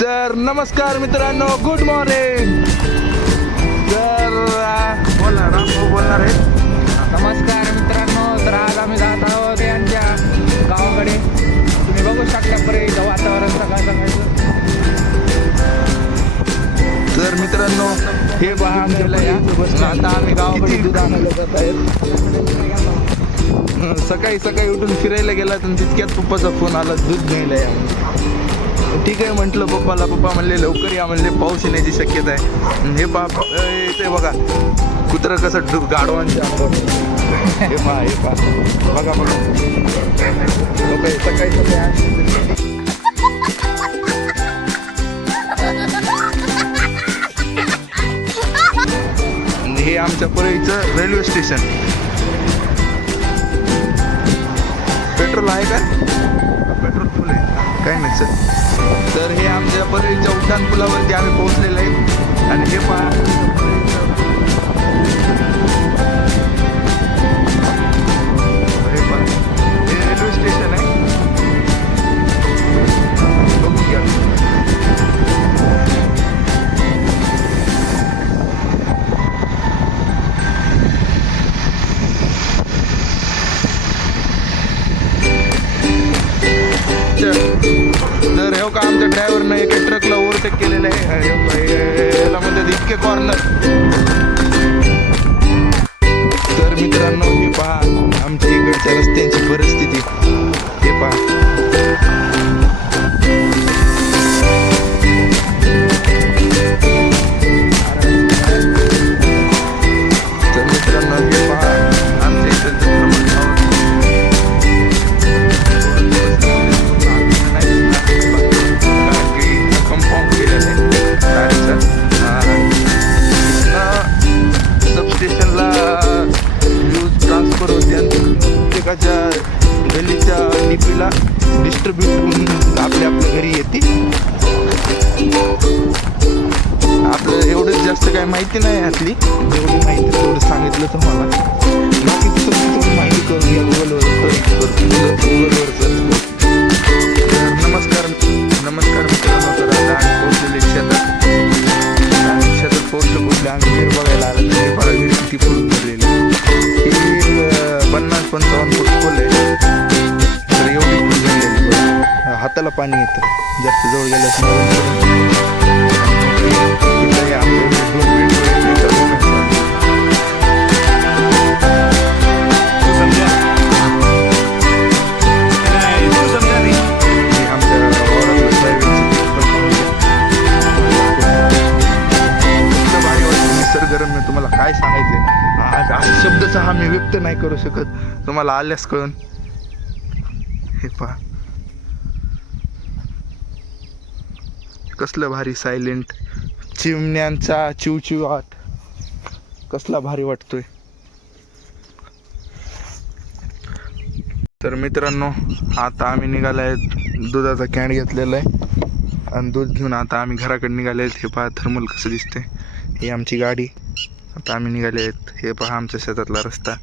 तर नमस्कार मित्रांनो, गुड मॉर्निंग. तर बोला रामभाऊ बोलणार आहे. नमस्कार मित्रांनो, तर आज आम्ही जात आहोत यांच्या गावाकडे. तुम्ही बघू शकता पर्यंत वातावरण सकाळ सकाळचं. तर मित्रांनो, हे पहा आमच्याला या आता आम्ही गावाकडे दूध आणायला जात आहेत. सकाळी सकाळी उठून फिरायला गेला तर तितक्यात पप्पाचा फोन आला, दूध घ्यायला या. ठीक आहे म्हटलं पप्पाला. पप्पा म्हणले लवकर या, म्हणले पाऊस येण्याची शक्यता आहे. हे पहा ते बघा कुत्रं कसं गाढवांच्या अंगावर. हे पहा हे पहा बघा बघा सकाळी सकाळी हे आमच्या परळीचं रेल्वे स्टेशन. पेट्रोल आहे का? पेट्रोल फुल आहे, काय नाही सर. तर हे आमच्या परळीच्या उड्डाण पुलावरती आम्ही पोहोचलेलो आहे. आणि हे पहा हे रेल्वे स्टेशन आहे, बघून घ्या. तर हे का आमच्या ड्रायव्हरनं एका ट्रकला ओव्हरटेक केलेलं आहे. याला म्हणतात इतके कॉर्नर. तर मित्रांनो, हे पहा आमच्या इकडच्या रस्त्यांची परिस्थिती. हे पहा तर मित्रांनो, हे पहा आमच्या इकडचं सबस्टेशनला न्यूज ट्रान्सफर होते आणि प्रत्येकाच्या गलीच्या डीपीला डिस्ट्रीब्यूट होऊन आपल्या घरी येते. आपलं एवढंच, जास्त काही माहिती नाही यातली. जेवढी माहिती तेवढं सांगितलं तुम्हाला. बाकी थोडी माहिती करून घ्या गुगलवर सर्च करून. नमस्कार मित्रांनो. तर आता आम्ही पोहोचलेले शेतात पोहोचले. आम्ही विहीर बघायला आलं तर बघा विहीर किती फुल भरलेली. ही 50-55 फूट खोल आहे. तर एवढी फुल भरलेली, हाताला पाणी येतं जास्त जवळ गेल्यास. निसर्गरम्य तुम्हाला काय सांगायचंय, असा शब्दचा हा मी व्यक्त नाही करू शकत. तुम्हाला आल्यास कळून. हे पहा कसलं भारी सायलेंट, चिमण्यांचा चिवचिवाट कसला भारी वाटतोय. तर मित्रांनो, आता आम्ही निघालो आहेत. दुधाचा कॅन घेतलेला आहे आणि दूध घेऊन आता आम्ही घराकडे निघाले आहेत. हे पहा थर्मल कसं दिसते. ही आमची गाडी. आता आम्ही निघाले आहेत. हे पहा आमच्या शेतातला रस्ता.